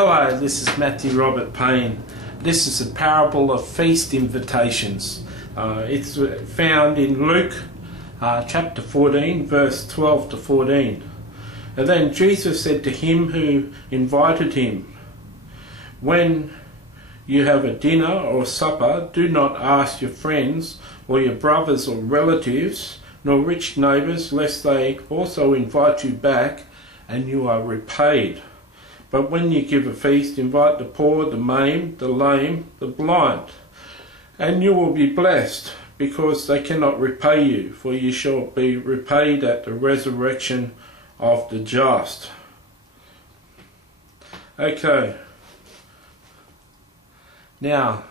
Hello, this is Matthew Robert Payne. This is a parable of feast invitations. It's found in Luke chapter 14, verse 12 to 14. And then Jesus said to him who invited him, "When you have a dinner or supper, do not ask your friends or your brothers or relatives, nor rich neighbours, lest they also invite you back and you are repaid. But when you give a feast, invite the poor, the maimed, the lame, the blind, and you will be blessed, because they cannot repay you, for you shall be repaid at the resurrection of the just." Okay. Now,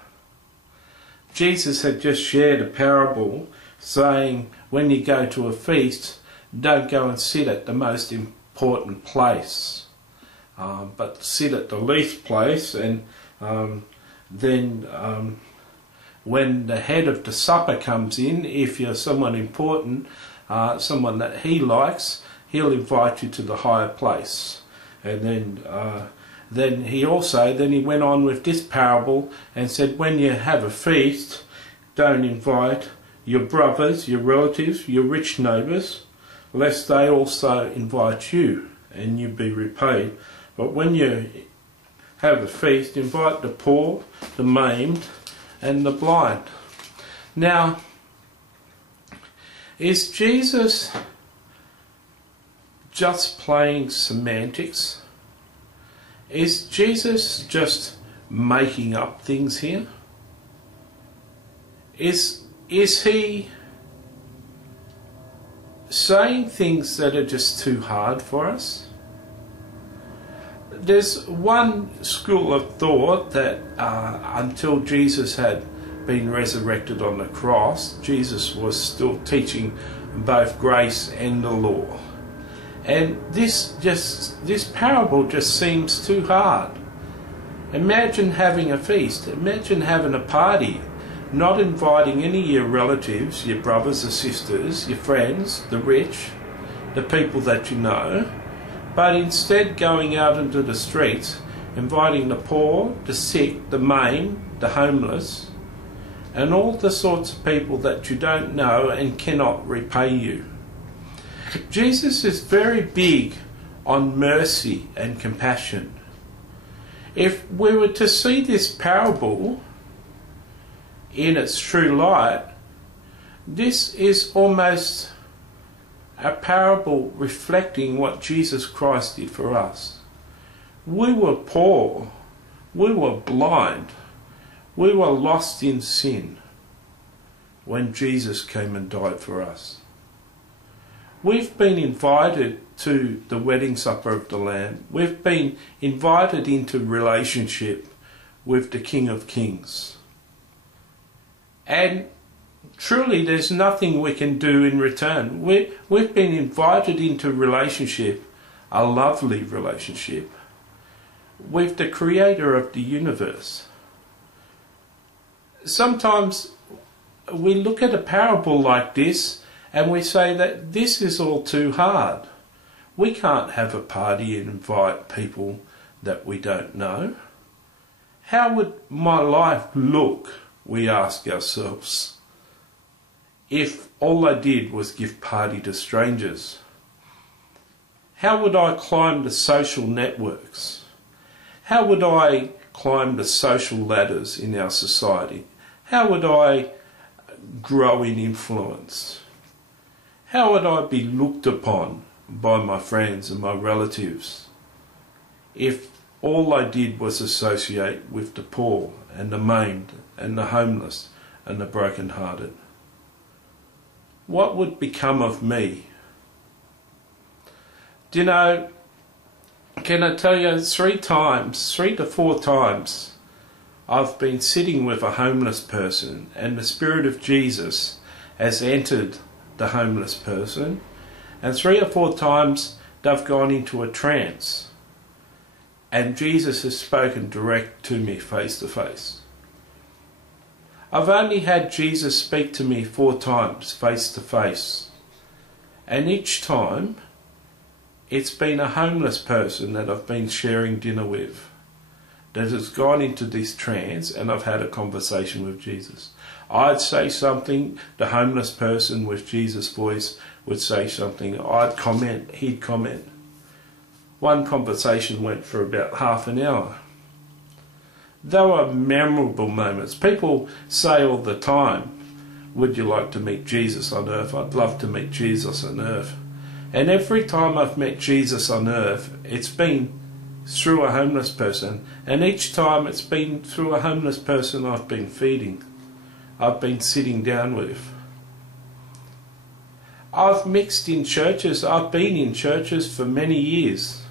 Jesus had just shared a parable saying when you go to a feast, don't go and sit at the most important place, but sit at the least place, and then when the head of the supper comes in, if you're someone important, someone that he likes, he'll invite you to the higher place. And then he went on with this parable and said, when you have a feast, don't invite your brothers, your relatives, your rich neighbours, lest they also invite you and you be repaid. But when you have a feast, invite the poor, the maimed, and the blind. Now, is Jesus just playing semantics? Is Jesus just making up things here? Is he saying things that are just too hard for us? There's one school of thought that until Jesus had been resurrected on the cross, Jesus was still teaching both grace and the law. And this parable just seems too hard. Imagine having a feast, imagine having a party, not inviting any of your relatives, your brothers or sisters, your friends, the rich, the people that you know, but instead going out into the streets, inviting the poor, the sick, the maimed, the homeless, and all the sorts of people that you don't know and cannot repay you. Jesus is very big on mercy and compassion. If we were to see this parable in its true light, this is almost a parable reflecting what Jesus Christ did for us. We were poor, we were blind, we were lost in sin when Jesus came and died for us. We've been invited to the wedding supper of the Lamb. We've been invited into relationship with the King of Kings. And truly there's nothing we can do in return. We've been invited into relationship, a lovely relationship, with the Creator of the universe. Sometimes we look at a parable like this and we say that this is all too hard. We can't have a party and invite people that we don't know. How would my life look, we ask ourselves, if all I did was give party to strangers? How would I climb the social networks? How would I climb the social ladders in our society? How would I grow in influence? How would I be looked upon by my friends and my relatives if all I did was associate with the poor and the maimed and the homeless and the broken-hearted? What would become of me? Do you know, can I tell you, 3 to 4 times, I've been sitting with a homeless person and the Spirit of Jesus has entered the homeless person, and 3 or 4 times they've gone into a trance and Jesus has spoken direct to me face to face. I've only had Jesus speak to me 4 times face to face, and each time it's been a homeless person that I've been sharing dinner with. that has gone into this trance and I've had a conversation with Jesus. I'd say something, the homeless person with Jesus' voice would say something, I'd comment, he'd comment. One conversation went for about half an hour. They were memorable moments. People say all the time, would you like to meet Jesus on earth? I'd love to meet Jesus on earth. And every time I've met Jesus on earth, it's been through a homeless person. And each time it's been through a homeless person I've been feeding. I've been sitting down with. I've mixed in churches. I've been in churches for many years.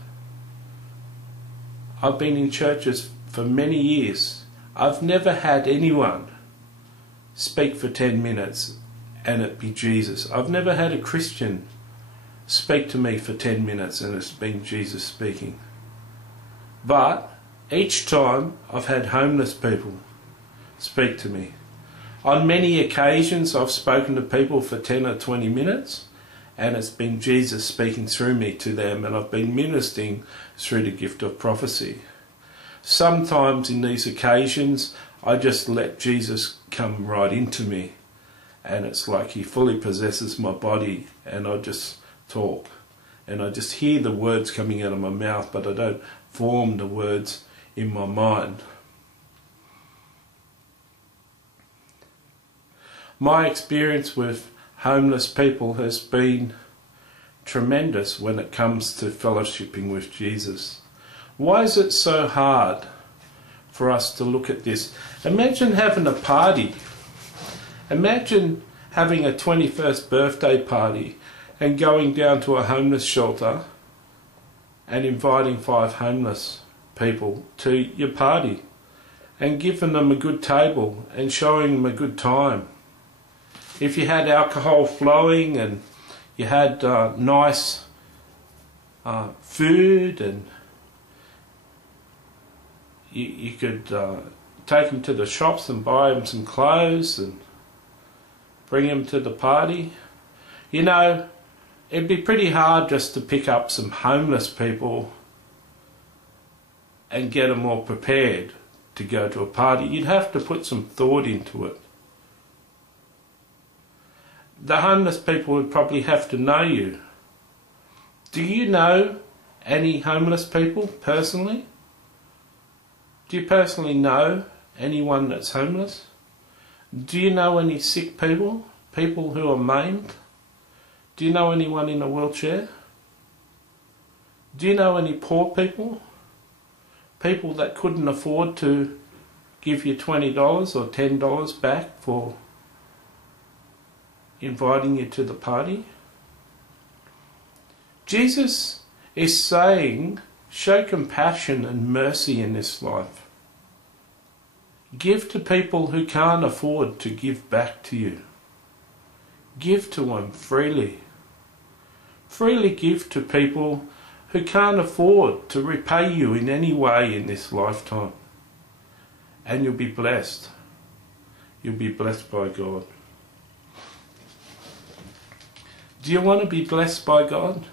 I've been in churches for many years. I've never had anyone speak for 10 minutes and it be Jesus. I've never had a Christian speak to me for 10 minutes and it's been Jesus speaking. But each time I've had homeless people speak to me. On many occasions I've spoken to people for 10 or 20 minutes and it's been Jesus speaking through me to them, and I've been ministering through the gift of prophecy. Sometimes in these occasions I just let Jesus come right into me and it's like he fully possesses my body, and I just talk and I just hear the words coming out of my mouth, but I don't form the words in my mind. My experience with homeless people has been tremendous when it comes to fellowshipping with Jesus. Why is it so hard for us to look at this? Imagine having a party. Imagine having a 21st birthday party and going down to a homeless shelter and inviting 5 homeless people to your party and giving them a good table and showing them a good time. If you had alcohol flowing and you had nice food, and you could take them to the shops and buy them some clothes and bring them to the party. You know, it'd be pretty hard just to pick up some homeless people and get them all prepared to go to a party. You'd have to put some thought into it. The homeless people would probably have to know you. Do you know any homeless people personally? Do you personally know anyone that's homeless? Do you know any sick people? People who are maimed? Do you know anyone in a wheelchair? Do you know any poor people? People that couldn't afford to give you $20 or $10 back for inviting you to the party? Jesus is saying, show compassion and mercy in this life. Give to people who can't afford to give back to you. Give to them freely. Freely give to people who can't afford to repay you in any way in this lifetime. And you'll be blessed. You'll be blessed by God. Do you want to be blessed by God?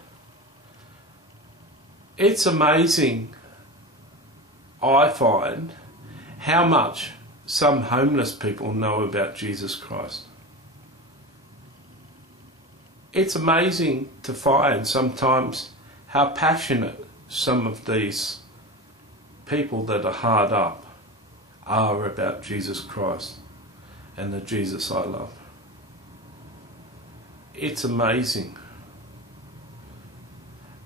It's amazing, I find, how much some homeless people know about Jesus Christ. It's amazing to find sometimes how passionate some of these people that are hard up are about Jesus Christ and the Jesus I love. It's amazing.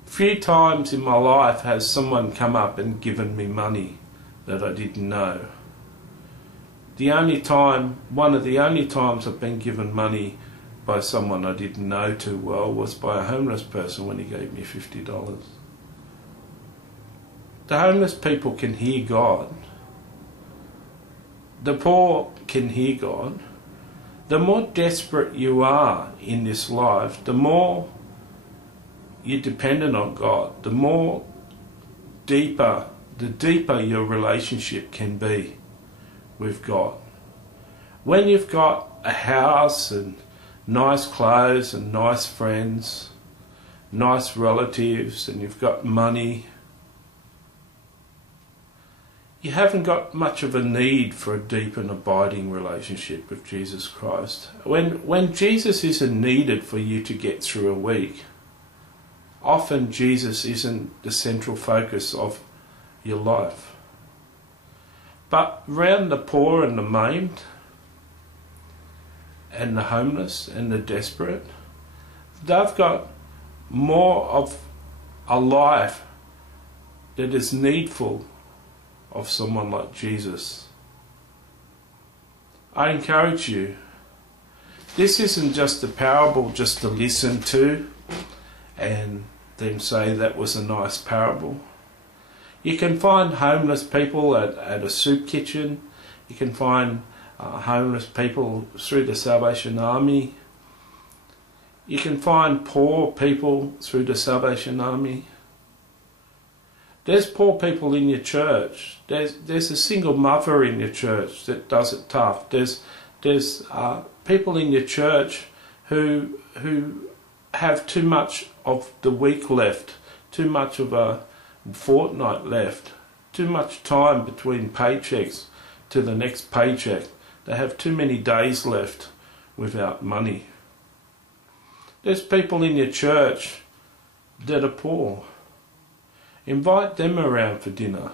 Few times in my life has someone come up and given me money that I didn't know. One of the only times I've been given money by someone I didn't know too well was by a homeless person when he gave me $50. The homeless people can hear God. The poor can hear God. The more desperate you are in this life, the more you're dependent on God, the deeper your relationship can be with God. When you've got a house and nice clothes and nice friends, nice relatives, and you've got money, you haven't got much of a need for a deep and abiding relationship with Jesus Christ. When Jesus isn't needed for you to get through a week, often Jesus isn't the central focus of your life. But around the poor and the maimed, and the homeless and the desperate, they've got more of a life that is needful of someone like Jesus. I encourage you, this isn't just a parable just to listen to and then say that was a nice parable. You can find homeless people at a soup kitchen. You can find homeless people through the Salvation Army. You can find poor people through the Salvation Army. There's poor people in your church. There's a single mother in your church that does it tough. There's people in your church who have too much of the week left, too much of a fortnight left, too much time between paychecks to the next paycheck. They have too many days left without money. There's people in your church that are poor. Invite them around for dinner.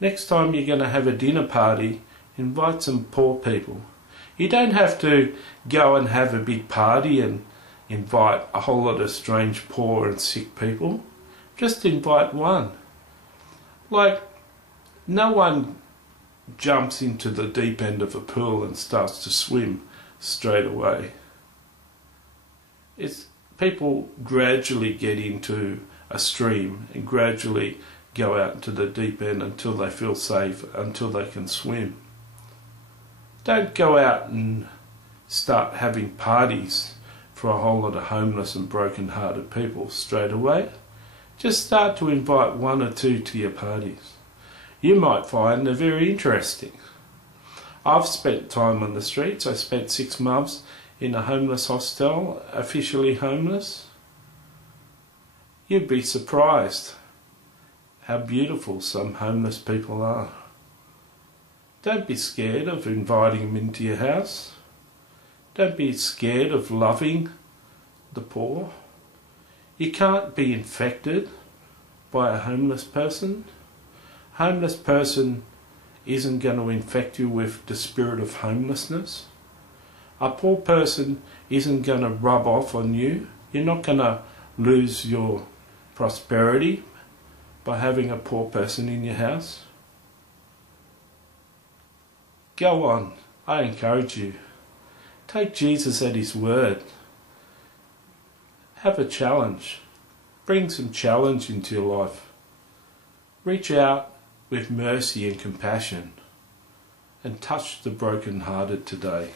Next time you're going to have a dinner party, invite some poor people. You don't have to go and have a big party and invite a whole lot of strange poor and sick people. Just invite one. Like, no one jumps into the deep end of a pool and starts to swim straight away. It's people gradually get into a stream and gradually go out into the deep end until they feel safe, until they can swim. Don't go out and start having parties for a whole lot of homeless and broken-hearted people straight away. Just start to invite one or two to your parties. You might find they're very interesting. I've spent time on the streets. I spent 6 months in a homeless hostel, officially homeless. You'd be surprised how beautiful some homeless people are. Don't be scared of inviting them into your house. Don't be scared of loving the poor. You can't be infected by a homeless person. Homeless person isn't going to infect you with the spirit of homelessness. A poor person isn't going to rub off on you. You're not going to lose your prosperity by having a poor person in your house. Go on, I encourage you. Take Jesus at his word. Have a challenge. Bring some challenge into your life. Reach out with mercy and compassion and touch the broken-hearted today.